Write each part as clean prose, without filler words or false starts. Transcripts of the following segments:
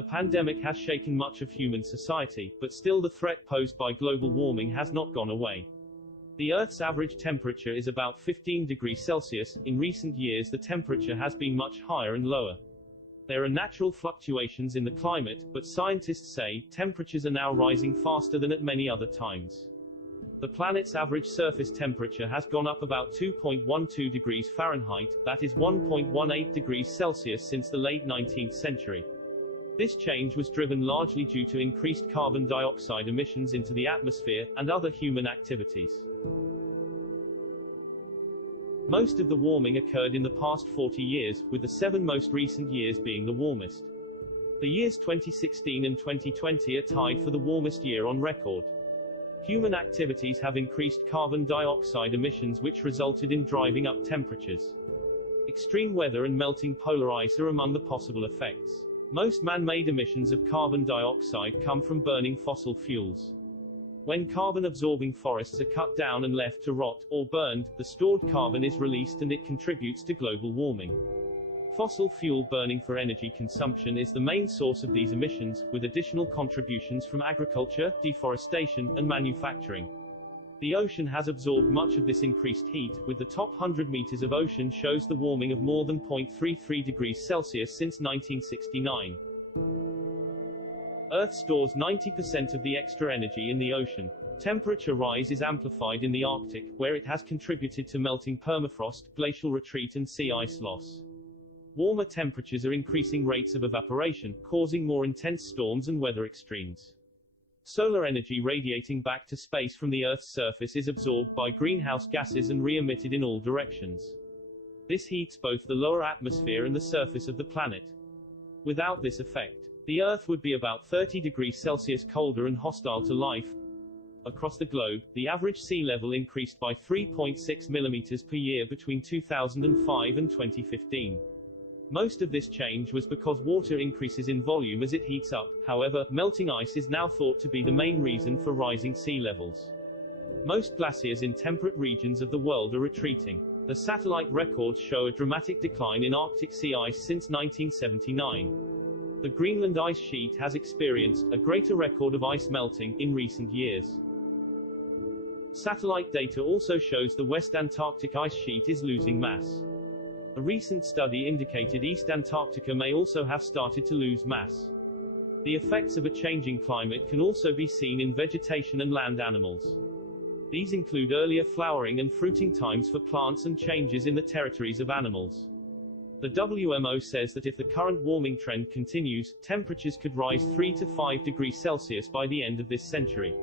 The pandemic has shaken much of human society, but still the threat posed by global warming has not gone away. The Earth's average temperature is about 15 degrees Celsius. In recent years the temperature has been much higher and lower. There are natural fluctuations in the climate, but scientists say temperatures are now rising faster than at many other times. The planet's average surface temperature has gone up about 2.12 degrees Fahrenheit, that is 1.18 degrees Celsius, since the late 19th century. This change was driven largely due to increased carbon dioxide emissions into the atmosphere, and other human activities. Most of the warming occurred in the past 40 years, with the 7 most recent years being the warmest. The years 2016 and 2020 are tied for the warmest year on record. Human activities have increased carbon dioxide emissions, which resulted in driving up temperatures. Extreme weather and melting polar ice are among the possible effects. Most man-made emissions of carbon dioxide come from burning fossil fuels. When carbon-absorbing forests are cut down and left to rot, or burned, the stored carbon is released and it contributes to global warming. Fossil fuel burning for energy consumption is the main source of these emissions, with additional contributions from agriculture, deforestation, and manufacturing. The ocean has absorbed much of this increased heat, with the top 100 meters of ocean shows the warming of more than 0.33 degrees Celsius since 1969. Earth stores 90% of the extra energy in the ocean. Temperature rise is amplified in the Arctic, where it has contributed to melting permafrost, glacial retreat and sea ice loss. Warmer temperatures are increasing rates of evaporation, causing more intense storms and weather extremes. Solar energy radiating back to space from the Earth's surface is absorbed by greenhouse gases and re-emitted in all directions. This heats both the lower atmosphere and the surface of the planet. Without this effect, the Earth would be about 30 degrees Celsius colder and hostile to life. Across the globe, the average sea level increased by 3.6 millimeters per year between 2005 and 2015. Most of this change was because water increases in volume as it heats up. However, melting ice is now thought to be the main reason for rising sea levels. Most glaciers in temperate regions of the world are retreating. The satellite records show a dramatic decline in Arctic sea ice since 1979. The Greenland ice sheet has experienced a greater record of ice melting in recent years. Satellite data also shows the West Antarctic ice sheet is losing mass. A recent study indicated East Antarctica may also have started to lose mass. The effects of a changing climate can also be seen in vegetation and land animals. These include earlier flowering and fruiting times for plants and changes in the territories of animals. The WMO says that if the current warming trend continues, temperatures could rise 3 to 5 degrees Celsius by the end of this century.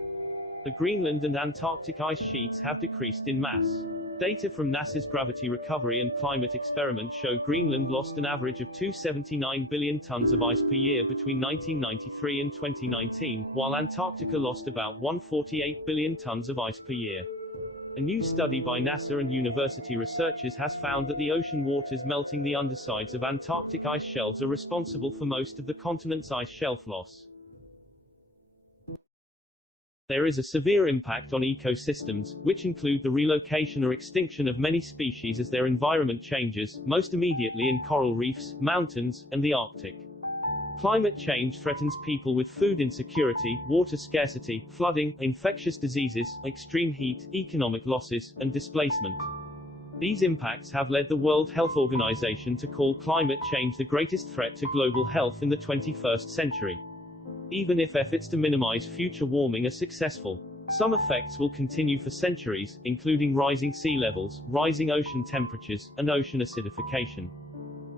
The Greenland and Antarctic ice sheets have decreased in mass. Data from NASA's Gravity Recovery and Climate Experiment show Greenland lost an average of 279 billion tons of ice per year between 1993 and 2019, while Antarctica lost about 148 billion tons of ice per year. A new study by NASA and university researchers has found that the ocean waters melting the undersides of Antarctic ice shelves are responsible for most of the continent's ice shelf loss. There is a severe impact on ecosystems, which include the relocation or extinction of many species as their environment changes, most immediately in coral reefs, mountains, and the Arctic. Climate change threatens people with food insecurity, water scarcity, flooding, infectious diseases, extreme heat, economic losses, and displacement. These impacts have led the World Health Organization to call climate change the greatest threat to global health in the 21st century. Even if efforts to minimize future warming are successful, some effects will continue for centuries, including rising sea levels, rising ocean temperatures, and ocean acidification.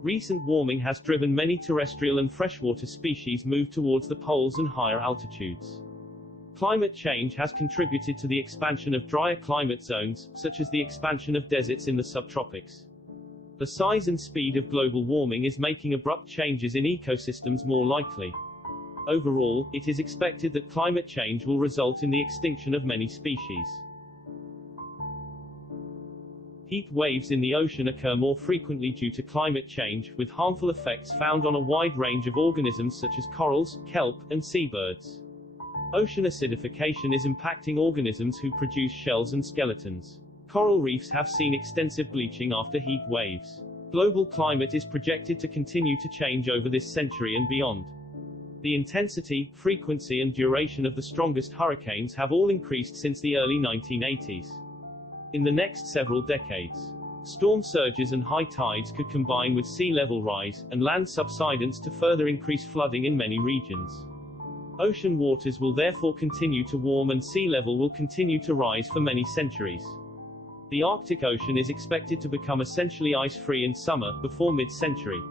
Recent warming has driven many terrestrial and freshwater species move towards the poles and higher altitudes. Climate change has contributed to the expansion of drier climate zones, such as the expansion of deserts in the subtropics. The size and speed of global warming is making abrupt changes in ecosystems more likely. Overall, it is expected that climate change will result in the extinction of many species. Heat waves in the ocean occur more frequently due to climate change, with harmful effects found on a wide range of organisms such as corals, kelp, and seabirds. Ocean acidification is impacting organisms who produce shells and skeletons. Coral reefs have seen extensive bleaching after heat waves. Global climate is projected to continue to change over this century and beyond. The intensity, frequency and duration of the strongest hurricanes have all increased since the early 1980s. In the next several decades, storm surges and high tides could combine with sea level rise and land subsidence to further increase flooding in many regions. Ocean waters will therefore continue to warm and sea level will continue to rise for many centuries. The Arctic Ocean is expected to become essentially ice-free in summer, before mid-century.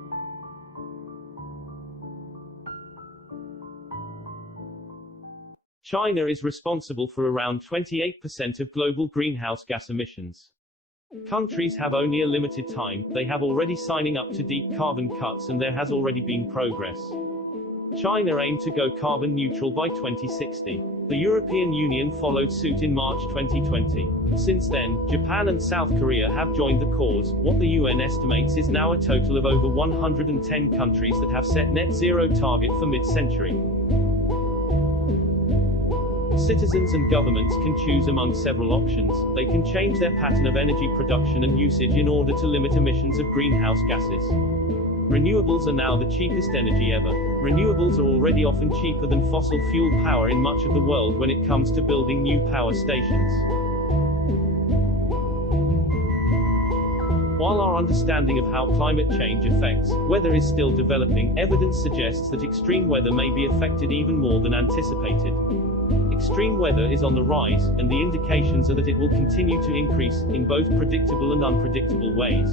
China is responsible for around 28% of global greenhouse gas emissions. Countries have only a limited time, they have already signing up to deep carbon cuts and there has already been progress. China aimed to go carbon neutral by 2060. The European Union followed suit in March 2020. Since then, Japan and South Korea have joined the cause. What the UN estimates is now a total of over 110 countries that have set net zero target for mid-century. Citizens and governments can choose among several options. They can change their pattern of energy production and usage in order to limit emissions of greenhouse gases. Renewables are now the cheapest energy ever. Renewables are already often cheaper than fossil fuel power in much of the world when it comes to building new power stations. While our understanding of how climate change affects weather is still developing, evidence suggests that extreme weather may be affected even more than anticipated. Extreme weather is on the rise, and the indications are that it will continue to increase, in both predictable and unpredictable ways.